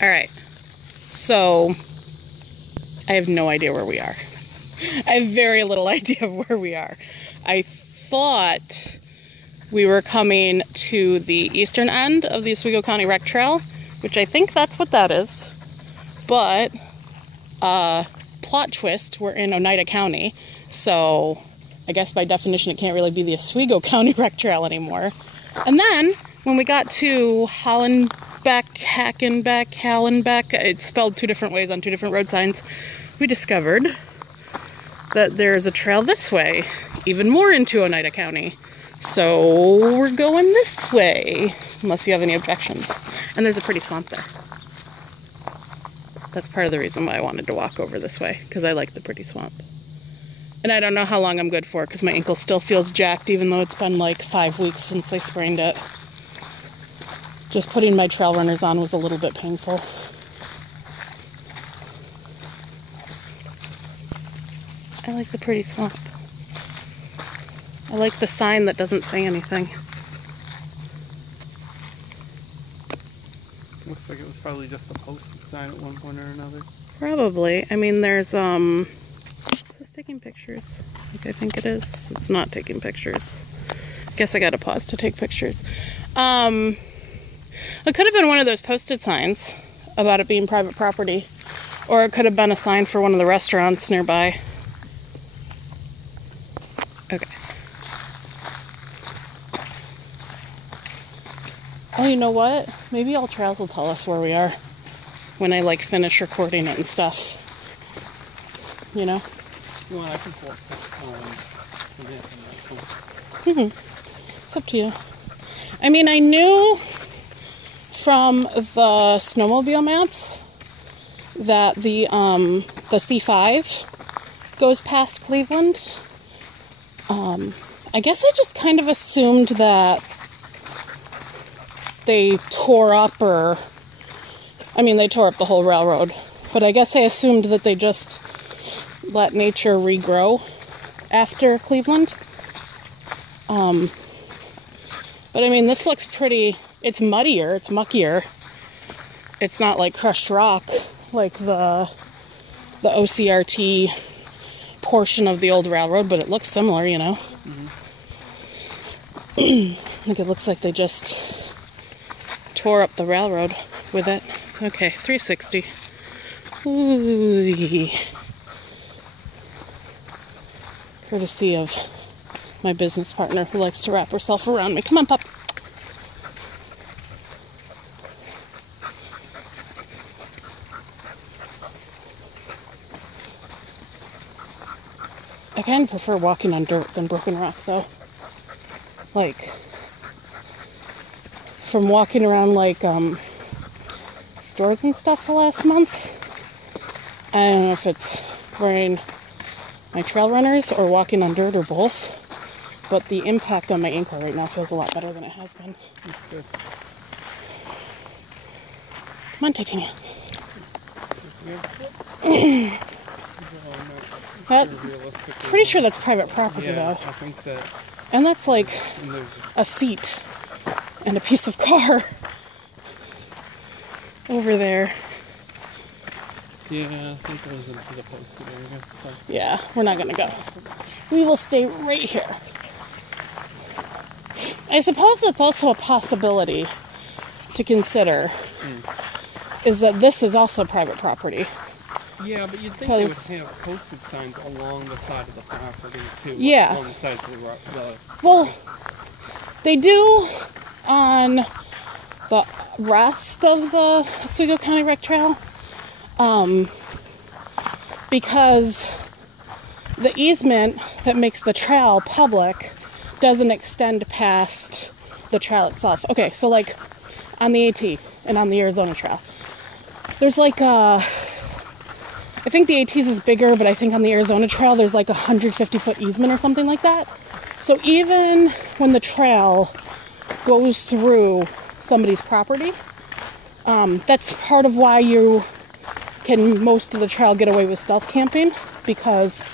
All right. So I have no idea where we are. I have very little idea of where we are. I thought we were coming to the eastern end of the Oswego County Rec Trail, which I think that's what that is. But plot twist, we're in Oneida County, so I guess by definition it can't really be the Oswego County Rec Trail anymore. And then when we got to Hallenbeck, it's spelled two different ways on two different road signs, we discovered that there's a trail this way, even more into Oneida County. So we're going this way, unless you have any objections. And there's a pretty swamp there. That's part of the reason why I wanted to walk over this way, because I like the pretty swamp. And I don't know how long I'm good for, because my ankle still feels jacked, even though it's been like 5 weeks since I sprained it. Just putting my trail runners on was a little bit painful. I like the pretty swamp. I like the sign that doesn't say anything. Looks like it was probably just a posted sign at one point or another. Probably. I mean, there's, is this taking pictures? Like, I think it is. It's not taking pictures. Guess I gotta pause to take pictures. It could have been one of those posted signs about it being private property. Or it could have been a sign for one of the restaurants nearby. Okay. Oh, you know what? Maybe All Trails will tell us where we are when I, like, finish recording it and stuff. You know? Well, I can pull it. It's up to you. I mean, I knew from the snowmobile maps that the C5 goes past Cleveland. I guess I just kind of assumed that they tore up they tore up the whole railroad, but I guess I assumed that they just let nature regrow after Cleveland. But I mean, this looks pretty, it's muddier, it's muckier. It's not like crushed rock like the OCRT portion of the old railroad, but it looks similar, you know. Like, it looks like they just tore up the railroad with it. Okay, 360. Ooh. Courtesy of my business partner who likes to wrap herself around me. Come on, pup. I kind of prefer walking on dirt than broken rock, though. Like, from walking around, like, stores and stuff the last month, I don't know if it's wearing my trail runners or walking on dirt or both, but the impact on my ankle right now feels a lot better than it has been. That's good. Come on, Titania. Pretty sure that's private property, though. I think that. And that's like a seat and a piece of car over there. Yeah, I think there was a posted area. So. Yeah, we're not gonna go. We will stay right here. I suppose that's also a possibility to consider, is that this is also private property. Yeah, but you'd think they would have posted signs along the side of the property, too. Yeah. Along the side of the well, they do on the rest of the Oswego County Rec Trail, because the easement that makes the trail public doesn't extend past the trail itself. Okay, so like on the AT and on the Arizona Trail, there's like I think the AT's is bigger, but I think on the Arizona Trail there's like 150-foot easement or something like that. So even when the trail goes through somebody's property, that's part of why you can most of the trail get away with stealth camping, because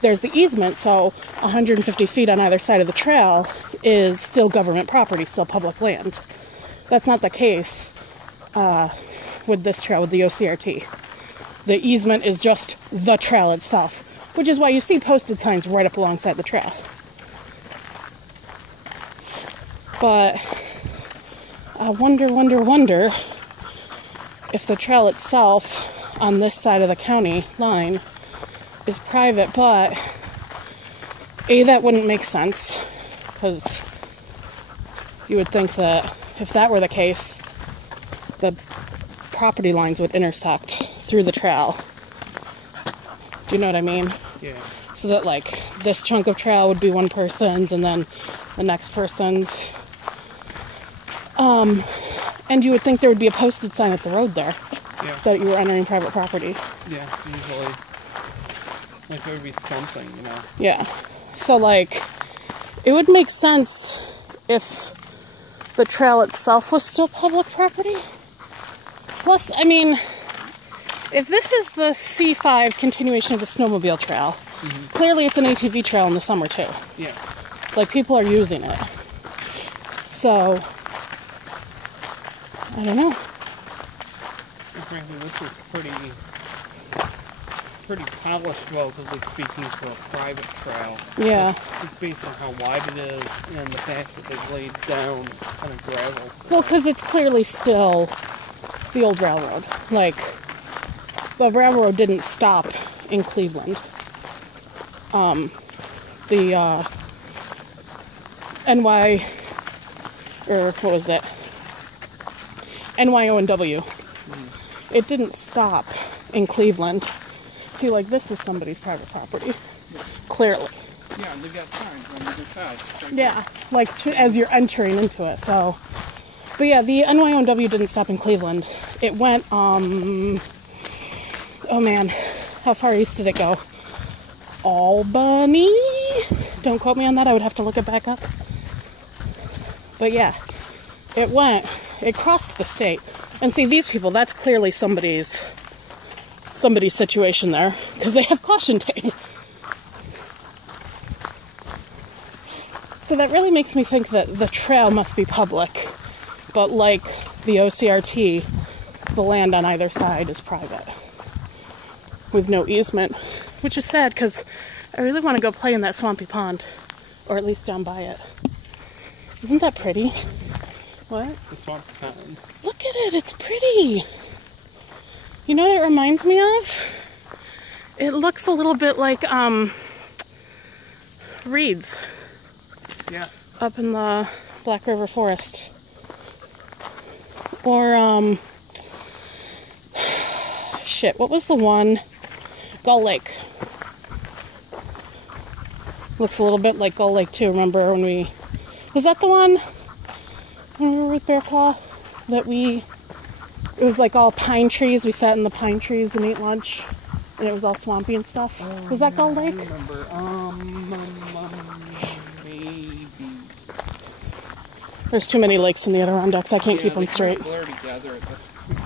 there's the easement, so 150 feet on either side of the trail is still government property, still public land. That's not the case with this trail, with the OCRT. The easement is just the trail itself, which is why you see posted signs right up alongside the trail. But I wonder if the trail itself on this side of the county line is private, but that wouldn't make sense, because you would think that if that were the case, the property lines would intersect through the trail. Do you know what I mean? Yeah. So that, like, this chunk of trail would be one person's, and then the next person's. And you would think there would be a posted sign at the road there. Yeah. That you were entering private property. Yeah, usually. Like, there would be something, you know? Yeah. So, like, it would make sense if the trail itself was still public property. Plus, I mean, if this is the C5 continuation of the snowmobile trail, clearly it's an ATV trail in the summer, too. Yeah. Like, people are using it. So, I don't know. And frankly, this is pretty polished, relatively speaking, for a private trail. Yeah. Just based on how wide it is and the fact that they've laid down kind of gravel. Well, because it's clearly still the old railroad. Like, the railroad didn't stop in Cleveland. The NYONW. It didn't stop in Cleveland. See, like, this is somebody's private property. Clearly. Yeah, and they've got signs on either side. Yeah, like, as you're entering into it, so. But yeah, the NYONW didn't stop in Cleveland. It went, oh man, how far east did it go? Albany? Don't quote me on that, I would have to look it back up. But yeah, it crossed the state. And see, these people, that's clearly somebody's situation there, because they have caution tape. So that really makes me think that the trail must be public, but like the OCRT, the land on either side is private, with no easement, which is sad, because I really want to go play in that swampy pond, or at least down by it. Isn't that pretty? What? The swampy pond. Look at it, it's pretty. You know what it reminds me of? It looks a little bit like reeds. Yeah. Up in the Black River Forest. Or shit, what was the one? Gull Lake. Looks a little bit like Gull Lake too. Remember when we... Was that the one when we were with Bear Claw? It was like all pine trees. We sat in the pine trees and ate lunch. And it was all swampy and stuff. Was that Gull Lake? I remember. Maybe. There's too many lakes in the Adirondacks. I can't keep them straight. Blur together.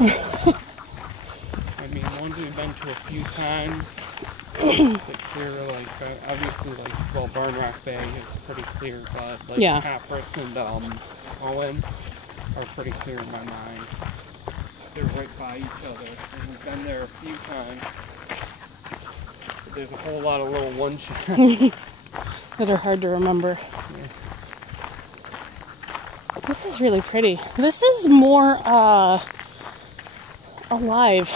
I mean, ones we've been to a few times. It's clear, like, obviously, like, well, Barn Rock Bay is pretty clear, but, like, yeah. Papras and Owen are pretty clear in my mind. They're right by each other, and we've been there a few times. But there's a whole lot of little one-shots that are hard to remember. Yeah. This is really pretty. This is more alive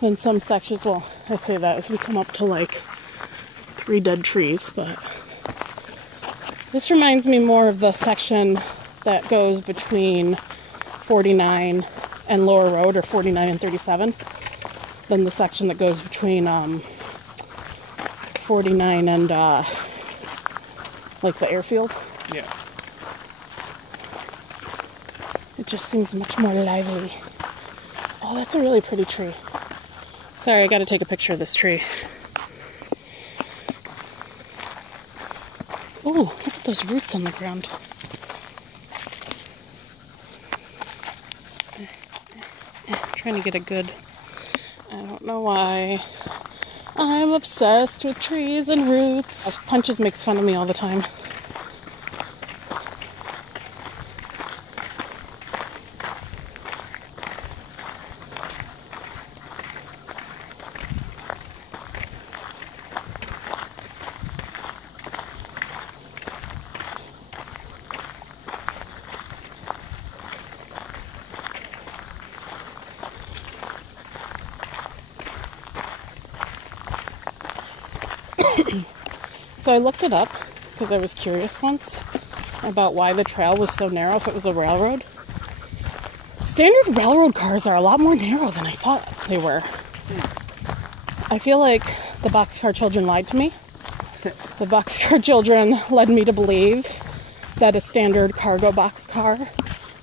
than some sections. Well, I say that as we come up to like 3 dead trees, but this reminds me more of the section that goes between 49 and Lower Road, or 49 and 37, than the section that goes between 49 and like the airfield. Yeah. It just seems much more lively. Oh, that's a really pretty tree. Sorry, I gotta take a picture of this tree. Oh, look at those roots on the ground. Trying to get a good... I don't know why. I'm obsessed with trees and roots. Punches makes fun of me all the time. So I looked it up because I was curious once about why the trail was so narrow if it was a railroad. Standard railroad cars are a lot more narrow than I thought they were. I feel like the boxcar children lied to me. The boxcar children led me to believe that a standard cargo boxcar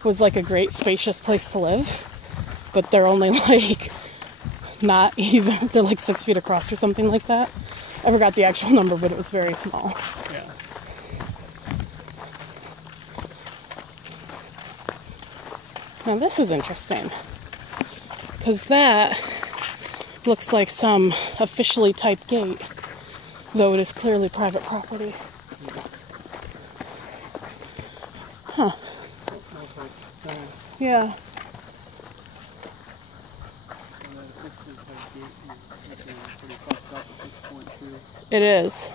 was like a great spacious place to live, but they're only like not even, they're like 6 feet across or something like that. I forgot the actual number, but it was very small. Yeah. Now this is interesting, because that looks like some officially typed gate, though it is clearly private property. Huh. Yeah. It is.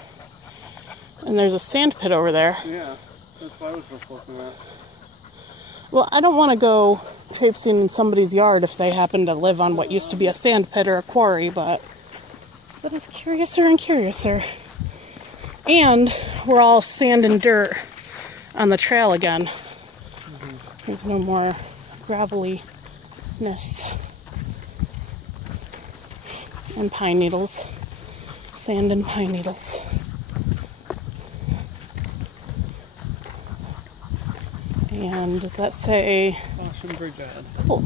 And there's a sand pit over there. Yeah, that's what I was just looking at. Well, I don't want to go traipsing in somebody's yard if they happen to live on what used to be a sand pit or a quarry, but that is curiouser and curiouser. And we're all sand and dirt on the trail again. There's no more graveliness and pine needles. Sand and pine needles. And does that say Caution bridge ahead? Cool.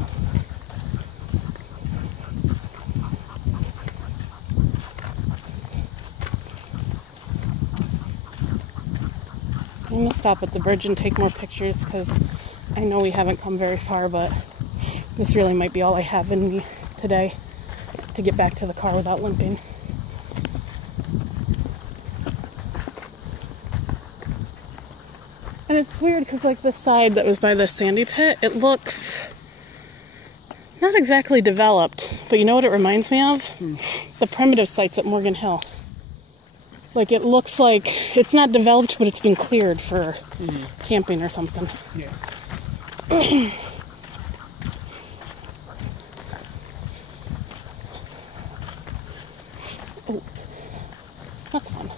I'm going to stop at the bridge and take more pictures because I know we haven't come very far, but this really might be all I have in me today to get back to the car without limping. And it's weird because like the side that was by the sandy pit, it looks not exactly developed, but you know what it reminds me of? The primitive sites at Morgan Hill. Like it looks like it's not developed, but it's been cleared for camping or something. Yeah. Oh, that's fun.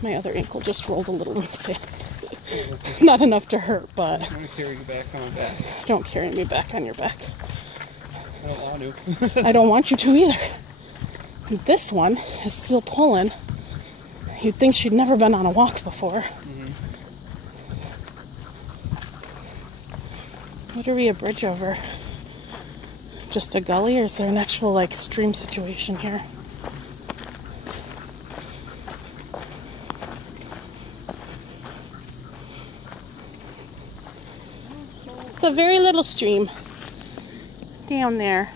My other ankle just rolled a little in the sand. Not enough to hurt, but... I'm going to carry you back on my back. Don't carry me back on your back. I don't want to. I don't want you to either. This one is still pulling. You'd think she'd never been on a walk before. What are we a bridge over? Just a gully, or is there an actual, like, stream situation here? It's a very little stream down there.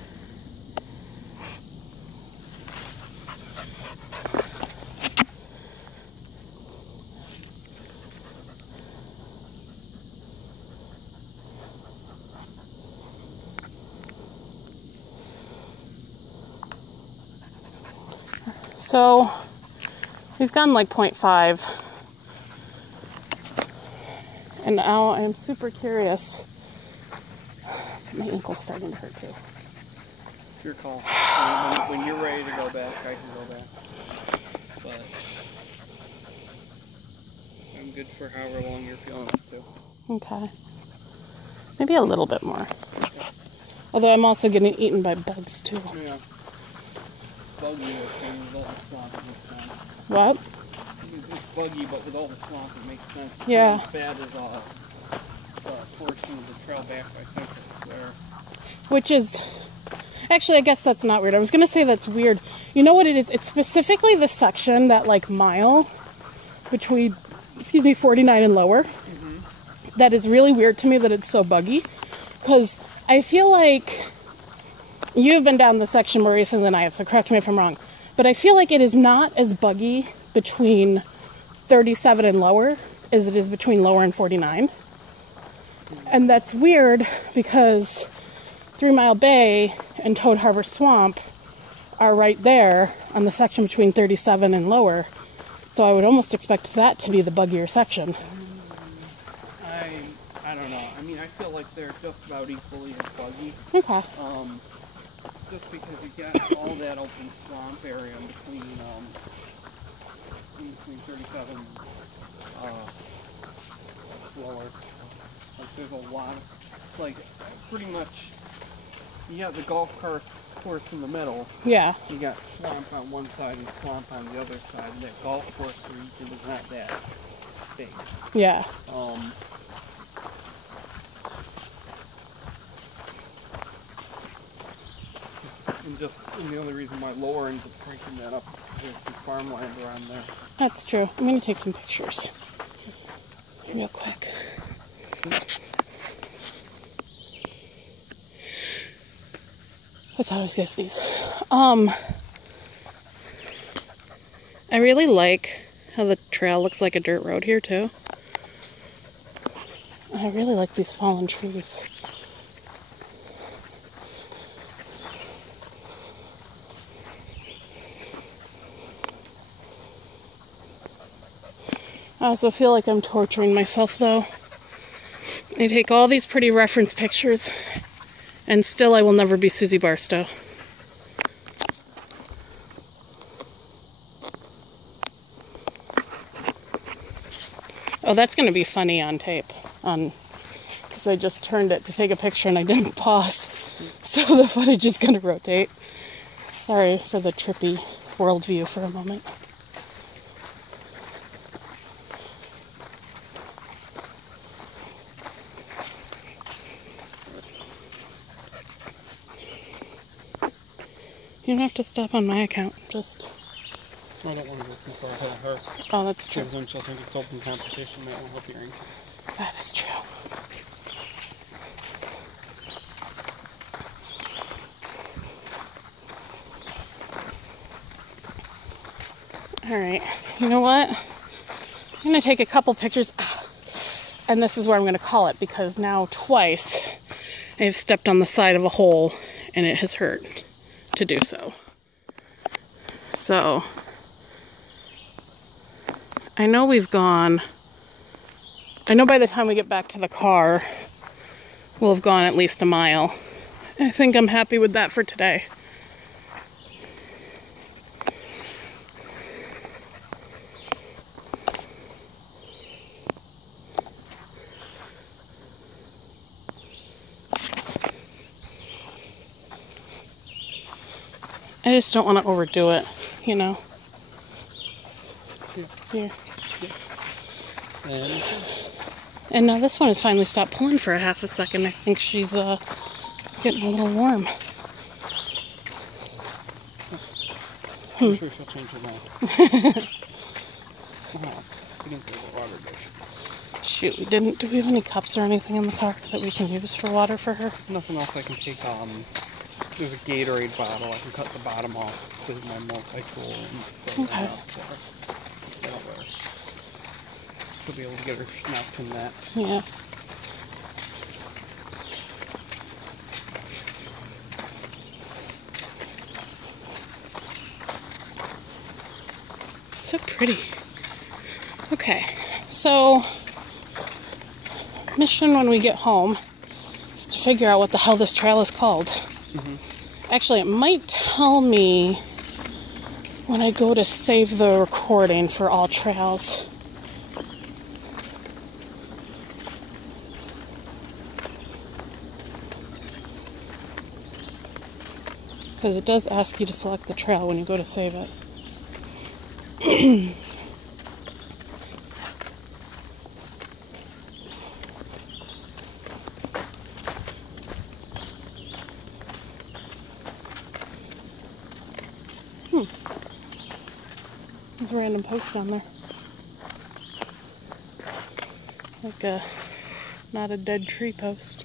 So we've gone like 0.5, and now I'm super curious. My ankle's starting to hurt too. It's your call. When you're ready to go back, I can go back. But I'm good for however long you're feeling up to. Okay. Maybe a little bit more. Although I'm also getting eaten by bugs too. Yeah. Buggy with all the swamp, it makes sense. What? It's buggy, but with all the swamp, it makes sense. It's Yeah. not as bad as portion of the trail back by Central Square. Which is... Actually, I guess that's not weird. I was going to say that's weird. You know what it is? It's specifically the section, that like mile between, 49 and lower. That is really weird to me that it's so buggy. Because I feel like you've been down the section more recently than I have, so correct me if I'm wrong. But I feel like it is not as buggy between 37 and lower as it is between lower and 49. And that's weird because 3 Mile Bay and Toad Harbor Swamp are right there on the section between 37 and lower. So I would almost expect that to be the buggier section. I don't know. I mean, I feel like they're just about equally as buggy. Okay. just because you got all that open swamp area in between 37 lower. Like there's a lot of, like, pretty much, you got the golf course in the middle. Yeah. You got swamp on one side and swamp on the other side, and that golf course region is not that big. Yeah. Mm-hmm. And the only reason why lower ends up breaking that up is there's some farmland around there. That's true. I'm going to take some pictures real quick. I thought I was going to sneeze. I really like how the trail looks like a dirt road here too. I really like these fallen trees. I also feel like I'm torturing myself though. I take all these pretty reference pictures and still I will never be Susie Barstow. Oh, that's going to be funny on tape, because I just turned it to take a picture and I didn't pause, so the footage is going to rotate. Sorry for the trippy worldview for a moment. You don't have to stop on my account, just... I don't want to go too far ahead of her. Oh, that's true. Because then she'll think it's open competition, that won't help your income. That is true. Alright, you know what? I'm going to take a couple pictures, and this is where I'm going to call it, because now twice I have stepped on the side of a hole, and it has hurt to do so. So... I know we've gone, I know by the time we get back to the car, we'll have gone at least a mile. I think I'm happy with that for today. I just don't want to overdo it, you know? Here. And now this one has finally stopped pulling for a half a second. I think she's getting a little warm. I'm sure she'll change her mind. We didn't go to the water dish. Shoot, we didn't. Do we have any cups or anything in the car that we can use for water for her? Nothing else I can take. There's a Gatorade bottle. I can cut the bottom off with my multi-tool and throw it out there. She'll be able to get her snapped in that. Yeah. So pretty. Okay, so mission when we get home is to figure out what the hell this trail is called. Mm-hmm. Actually, it might tell me when I go to save the recording for all trails. Because it does ask you to select the trail when you go to save it. There's a random post down there. Like a, not a dead tree post.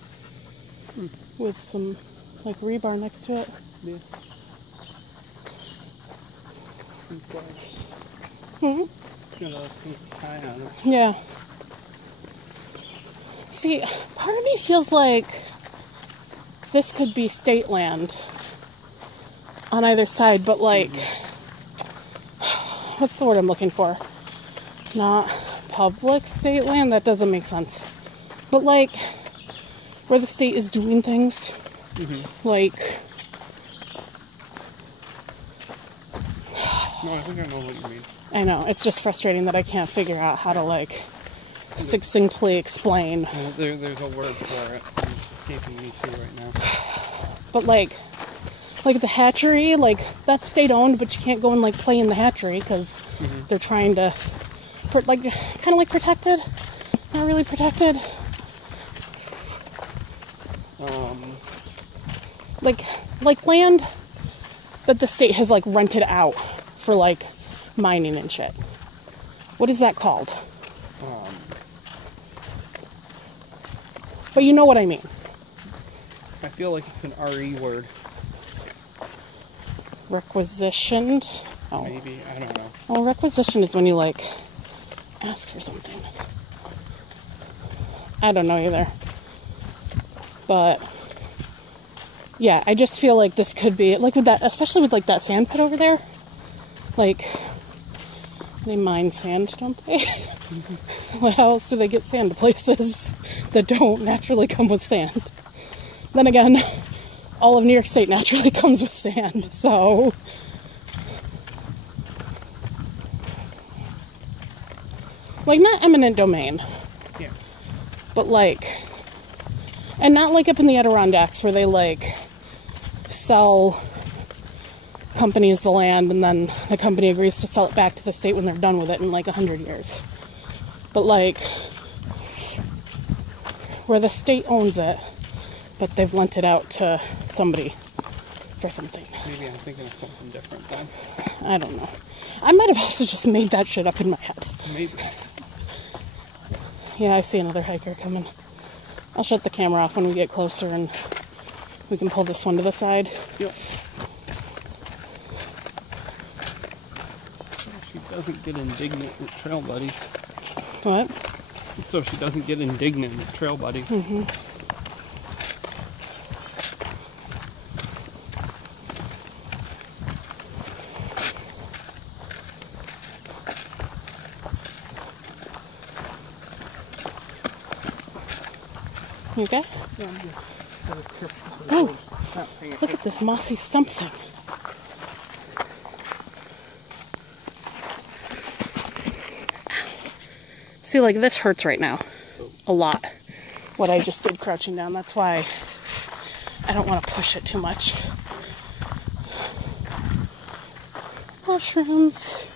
With some, like, rebar next to it. Yeah. Mm-hmm. Got a pink tie on it. Yeah. See, part of me feels like this could be state land on either side, but like, what's the word I'm looking for? Not public state land? That doesn't make sense. But like, where the state is doing things, like, No, I think I know what you mean. I know. It's just frustrating that I can't figure out how to, like, succinctly explain. Well, there's a word for it. It's escaping me too right now. But, like the hatchery, like, that's state-owned, but you can't go and, like, play in the hatchery because they're trying to, like, kind of, like, protected. Not really protected. Like land that the state has, like, rented out for, like, mining and shit. What is that called? But you know what I mean. I feel like it's an RE word. Requisitioned? Oh. Maybe, I don't know. Well, requisition is when you, like, ask for something. I don't know either. But yeah, I just feel like this could be, like, with that, especially with, like, that sand pit over there. Like, they mine sand, don't they? Well, how else do they get sand to places that don't naturally come with sand? Then again, all of New York State naturally comes with sand, so. Like, not eminent domain. Yeah. But, like, and not like up in the Adirondacks where they, like, sell companies the land and then the company agrees to sell it back to the state when they're done with it in, like, 100 years. But, like, where the state owns it, but they've lent it out to somebody for something. Maybe I'm thinking of something different then. I don't know. I might have also just made that shit up in my head. Maybe. Yeah, I see another hiker coming. I'll shut the camera off when we get closer and we can pull this one to the side. Yep. She doesn't get indignant with trail buddies. What? So she doesn't get indignant with trail buddies. Mm-hmm. You okay? Yeah, I'm good. Oh, look at this mossy stump thing. See, like, this hurts right now. A lot. What I just did crouching down. That's why I don't want to push it too much. Mushrooms.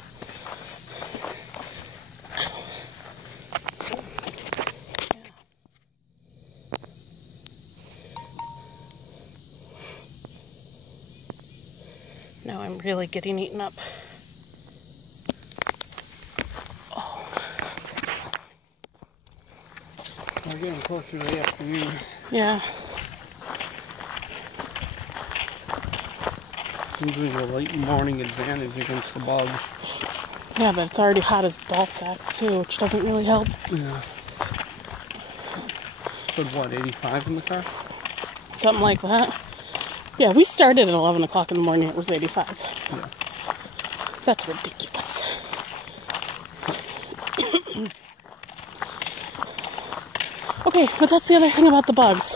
Now I'm really getting eaten up. Oh. We're getting closer to the afternoon. Yeah. Usually a late morning advantage against the bugs. Yeah, but it's already hot as ball sacks too, which doesn't really help. Yeah. Said what, 85 in the car? Something like that. Yeah, we started at 11 o'clock in the morning. It was 85. Yeah. That's ridiculous. Okay, but that's the other thing about the bugs.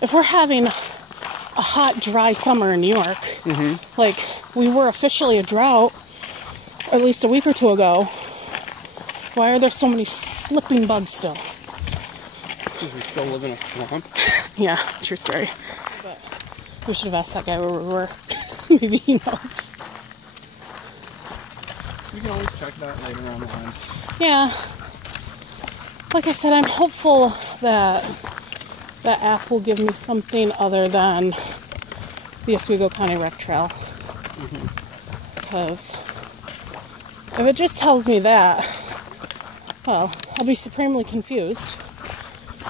If we're having a hot, dry summer in New York, like, we were officially a drought at least a week or two ago, why are there so many flipping bugs still? Because we still live in a swamp. Yeah, true story. But we should have asked that guy where we were. Maybe he knows. You can always check that later on the line. Yeah. Like I said, I'm hopeful that that app will give me something other than the Oswego County Rec Trail. Because if it just tells me that, well, I'll be supremely confused.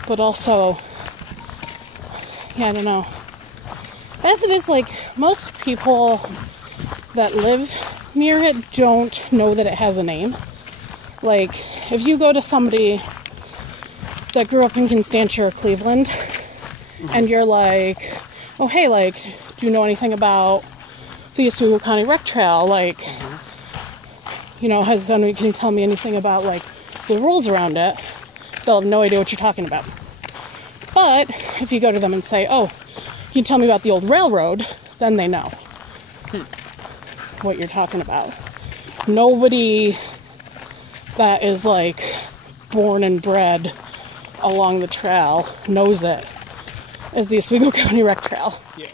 But also, yeah, I don't know. As it is, like, most people that live near it don't know that it has a name. Like, if you go to somebody that grew up in Constantia or Cleveland, and you're like, oh, hey, like, do you know anything about the Oswego County Rec Trail? Like, you know, can you tell me anything about, like, the rules around it? They'll have no idea what you're talking about. But if you go to them and say, oh, can you tell me about the old railroad? Then they know what you're talking about. nobody that is like born and bred along the trail knows it as the Oswego County Rec Trail. Yeah.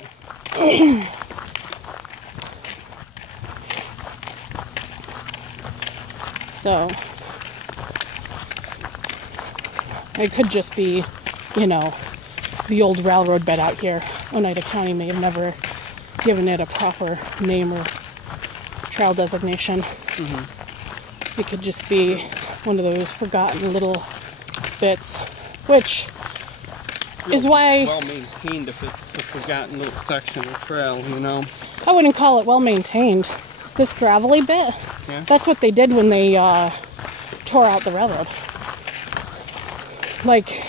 So it could just be, you know, the old railroad bed out here. Oneida County may have never given it a proper name or trail designation. Mm-hmm. It could just be one of those forgotten little bits, which is why... well maintained if it's a forgotten little section of trail, you know? I wouldn't call it well maintained. This gravelly bit, yeah. That's what they did when they tore out the railroad. Like,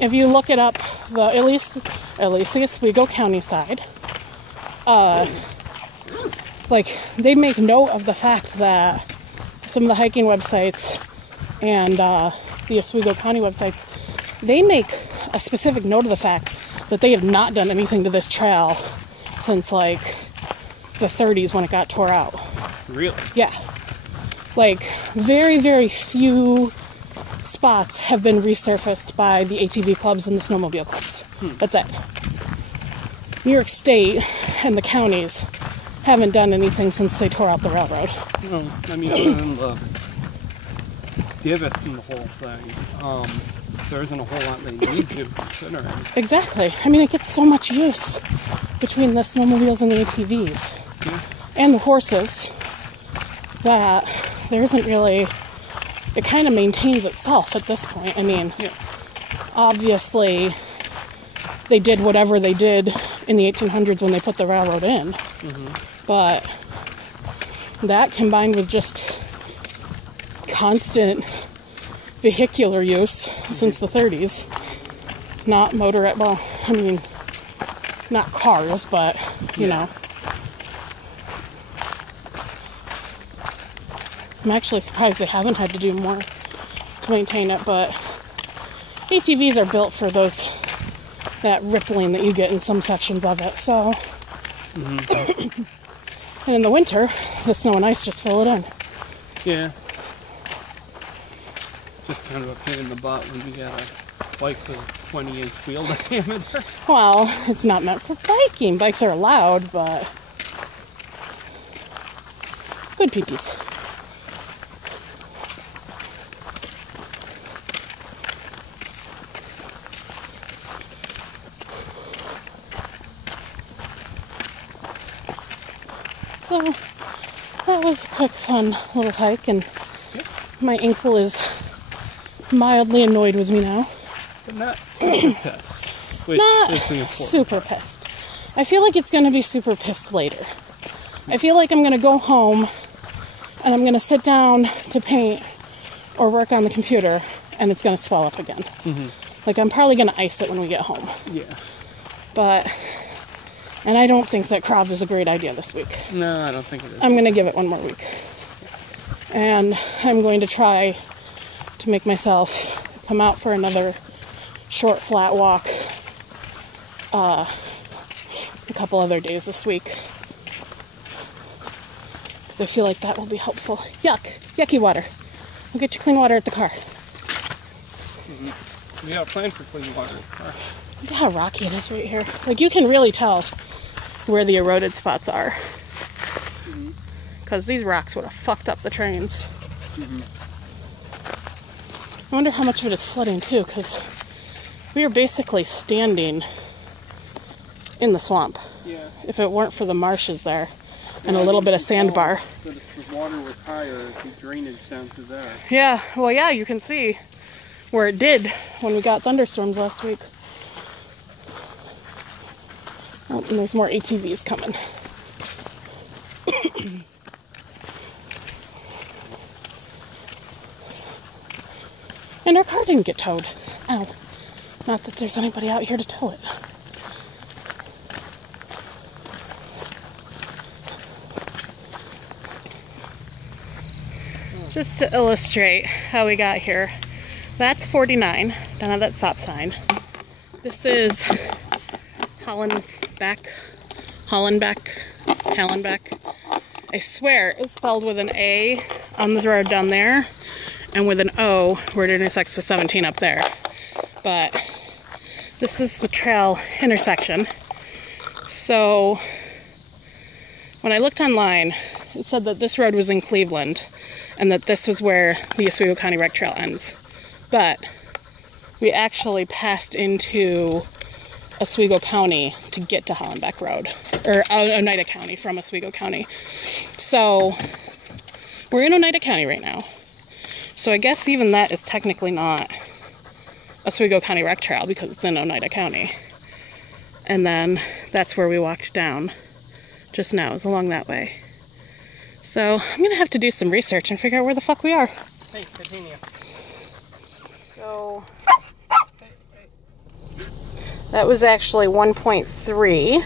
if you look it up, at least the Oswego County side, like, they make note of the fact that some of the hiking websites and the Oswego County websites, they make a specific note of the fact that they have not done anything to this trail since, like, the 30s when it got tore out. Really? Yeah. Like, very, very few spots have been resurfaced by the ATV clubs and the snowmobile clubs. That's it. New York State and the counties haven't done anything since they tore out the railroad. No, I mean, other than the divots in the whole thing, there isn't a whole lot they need to, considering. Exactly. I mean, it gets so much use between the snowmobiles and the ATVs. Yeah. And the horses that there isn't really... It kind of maintains itself at this point. I mean, yeah. Obviously, they did whatever they did in the 1800s when they put the railroad in. Mm-hmm. But that combined with just constant vehicular use since the 30s, not motorette, well, I mean, not cars, but, you know. I'm actually surprised they haven't had to do more to maintain it, but ATVs are built for that rippling that you get in some sections of it, so. Mm-hmm. And in the winter, the snow and ice just fill it in. Yeah. Just kind of a pain in the butt when you got a bike with a 20-inch wheel diameter. Well, it's not meant for biking. Bikes are allowed, but good peepees. So that was a quick, fun little hike, and my ankle is mildly annoyed with me now. But not super pissed, which not is the important super pissed. I feel like it's going to be super pissed later. I feel like I'm going to go home and I'm going to sit down to paint or work on the computer and it's going to swell up again. Mm-hmm. Like, I'm probably going to ice it when we get home. Yeah. But... And I don't think that Krav is a great idea this week. No, I don't think it is. I'm going to give it one more week. And I'm going to try to make myself come out for another short, flat walk a couple other days this week. Because I feel like that will be helpful. Yuck. Yucky water. We'll get you clean water at the car. Mm-hmm. We got a plan for clean water at the car. Look at how rocky it is right here. Like, you can really tell where the eroded spots are. Because these rocks would have fucked up the trains. Mm-hmm. I wonder how much of it is flooding too, because we are basically standing in the swamp. Yeah. If it weren't for the marshes there and a little bit of sandbar. But if the water was higher, it'd be drainage down to there. Yeah, well, yeah, you can see where it did when we got thunderstorms last week. Oh, and there's more ATVs coming. And our car didn't get towed. Ow. Not that there's anybody out here to tow it. Just to illustrate how we got here, that's 49, down at that stop sign. This is Hallenbeck. I swear it was spelled with an A on the road down there and with an O where it intersects with 17 up there. But this is the trail intersection. So when I looked online, it said that this road was in Cleveland and that this was where the Oswego County Rec Trail ends. But we actually passed into Oswego County to get to Hollenbeck Road, or Oneida County from Oswego County. So we're in Oneida County right now. So I guess even that is technically not Oswego County Rec Trail because it's in Oneida County. And then that's where we walked down just now, is along that way. So I'm gonna have to do some research and figure out where the fuck we are. Hey, continue. So that was actually 1.3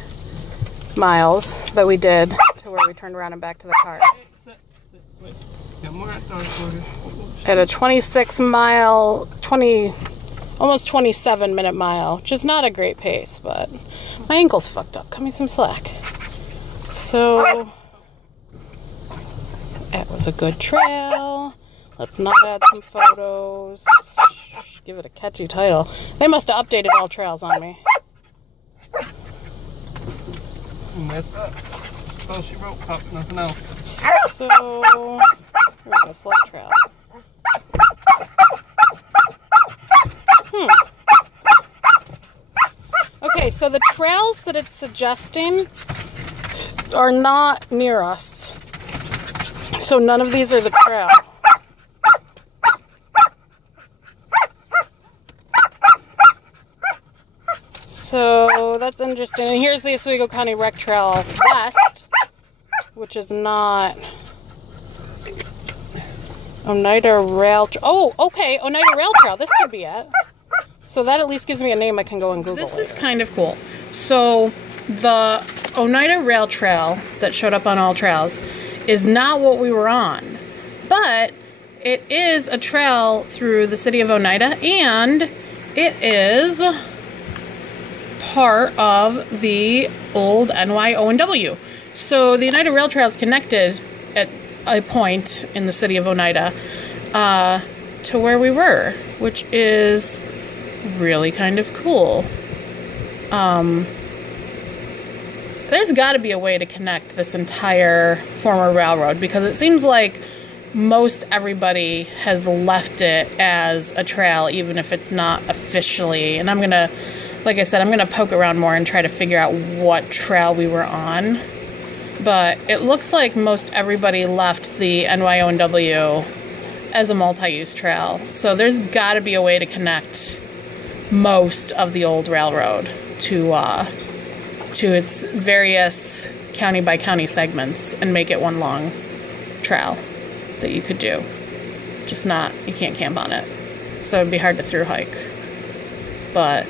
miles that we did to where we turned around and back to the car. At a 26-mile, almost 27-minute mile, which is not a great pace, but my ankle's fucked up. Cut me some slack. So that was a good trail. Let's not add some photos. Give it a catchy title. They must have updated all trails on me. And that's it. That's all she wrote, Pop, nothing else. So, here we go, select trail. Okay, so the trails that it's suggesting are not near us. So none of these are the trail. So that's interesting. And here's the Oswego County Rec Trail West, which is not Oneida Rail Trail. Oh, okay, Oneida Rail Trail. This could be it. So that at least gives me a name I can go and Google. This is kind of cool. So the Oneida Rail Trail that showed up on All Trails is not what we were on, but it is a trail through the city of Oneida, and it is part of the old NYONW. So the Oneida Rail Trail is connected at a point in the city of Oneida to where we were, which is really kind of cool. There's got to be a way to connect this entire former railroad, because it seems like most everybody has left it as a trail, even if it's not officially. And I'm going to, like I said, I'm going to poke around more and try to figure out what trail we were on. But it looks like most everybody left the NYONW as a multi-use trail. So there's got to be a way to connect most of the old railroad to its various county by county segments and make it one long trail that you could do. Just not, you can't camp on it. So it'd be hard to through hike. But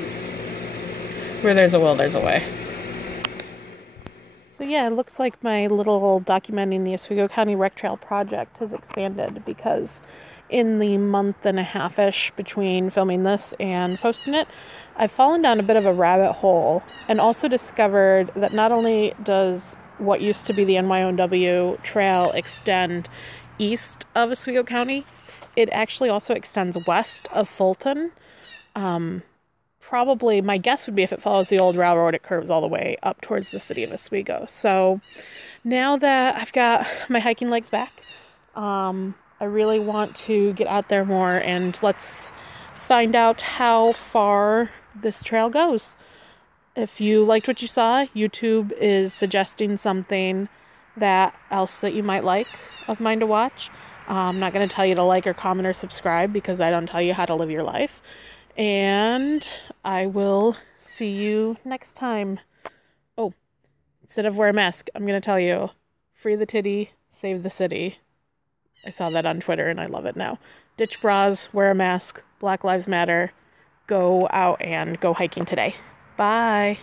where there's a will, there's a way. So yeah, it looks like my little documenting the Oswego County Rec Trail project has expanded, because in the month and a half-ish between filming this and posting it, I've fallen down a bit of a rabbit hole and also discovered that not only does what used to be the NYONW trail extend east of Oswego County, it actually also extends west of Fulton. Probably, my guess would be if it follows the old railroad, it curves all the way up towards the city of Oswego. So now that I've got my hiking legs back, I really want to get out there more, and let's find out how far this trail goes. If you liked what you saw, YouTube is suggesting something else that you might like of mine to watch. I'm not going to tell you to like or comment or subscribe, because I don't tell you how to live your life. And I will see you next time. Oh, instead of wear a mask, I'm going to tell you, free the titty, save the city. I saw that on Twitter and I love it now. Ditch bras, wear a mask, Black Lives Matter, go out and go hiking today. Bye.